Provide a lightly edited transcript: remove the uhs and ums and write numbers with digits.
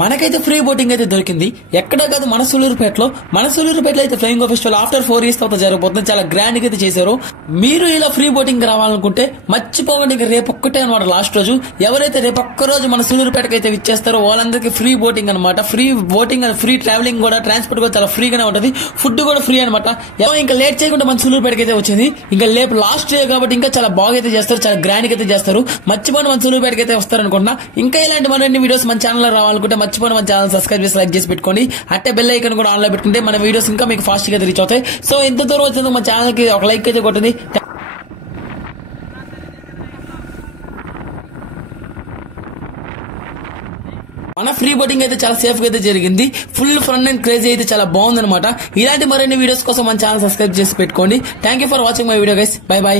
మనకైతే free boating అయితే దొరికింది. ఎక్కడా కాదు, మన సూలూరుపేటలో అయితే ఫ్లయింగ్ ఫెస్టివల్ ఆఫ్టర్ 4 years తర్వాత జరగబోతుంది. చాలా గ్రాండ్ గా అయితే చేశారు. మీరు ఇలా ఫ్రీ బోటింగ్ రావాలనుకుంటే మర్చిపోకండి, రేపు ఒక్కటే అనమాట లాస్ట్ రోజు. ఎవరైతే రేపు ఒక్క రోజు మన సూలూరుపేటకి అయితే ఇచ్చేస్తారో వాళ్ళందరికీ ఫ్రీ బోటింగ్ అనమాట. Free boating and free travelling కూడా, ట్రాన్స్పోర్ట్ కూడా చాలా ఫ్రీగానే ఉంటుంది. ఫుడ్ కూడా ఫ్రీ అనమాట. ఇంకా లేట్ చేయకుండా మన సూలూరుపేటకి అయితే వచ్చింది. ఇంకా రేపు లాస్ట్ డే కాబట్టి ఇంకా చాలా బాగా అయితే చేస్తారు, చాలా గ్రాండ్ గా అయితే చేస్తారు. మర్చిపోండి మన సూలూరుపేటకి అయితే వస్తారనుకుంటున్నా. ఇంకా ఇలాంటి మరిన్ని వీడియోస్ మన ఛానల్ రావాలనుకుంటే మర్చిపోయిన మన ఛానల్ సబ్స్క్రైబ్ చేసి లైక్ చేసి పెట్టుకోండి. అట్టే బెల్ ఐకాన్ కూడా ఆన్ లో పెట్టుకుంటే మన వీడియోస్ ఇంకా మీకు ఫాస్ట్ గా రీచ్ అవుతాయి. సో ఎంత దూరం వచ్చిందో మన ఛానల్ కి ఒక లైక్ అయితే కొట్టండి. మన ఫ్రీ బోటింగ్ అయితే చాలా సేఫ్ గా అయితే జరిగింది. ఫుల్ ఫన్ అండ్ క్రేజీ అయితే చాలా బాగుంది అనమాట. ఇలాంటి మరిన్ని వీడియోస్ కోసం మన ఛానల్ సబ్స్క్రైబ్ చేసి పెట్టుకోండి. Thank you for watching my video guys. By by.